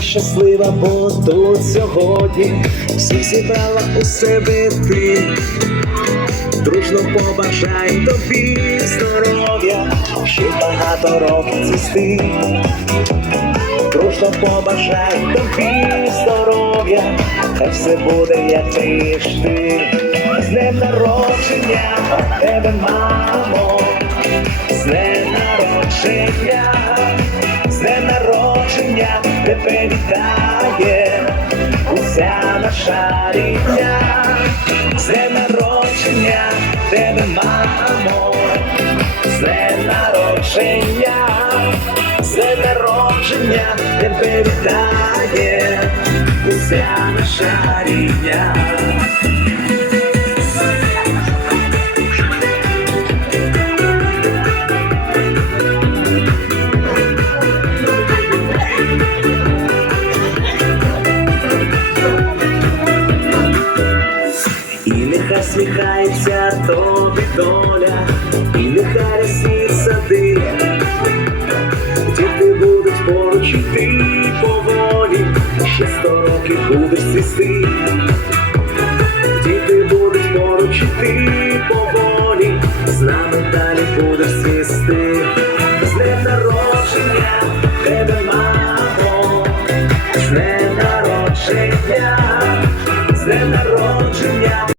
щаслива, бо тут сьогодні всіх зібрала у себе ти. Дружно побажай тобі здоров'я, ще багато років цвісти. Дружно побажай тобі здоров'я, хай все буде, як мрієш ти. З днем народження тебе, мамо, з днем народження, народження тебе вітає уся наша рідня, днем народження тебе, мамо, днем народження, днем народження тебе вітає уся наша рідня. Нехай сміхається тобі доля, і нехай рясні сади, діти будуть поруч і ти поволі, ще сто років будеш цвісти. Діти будуть поруч і ти поволі, з нами далі будеш цвісти. З днем народження тебе, мамо, з днем народження, з днем народження.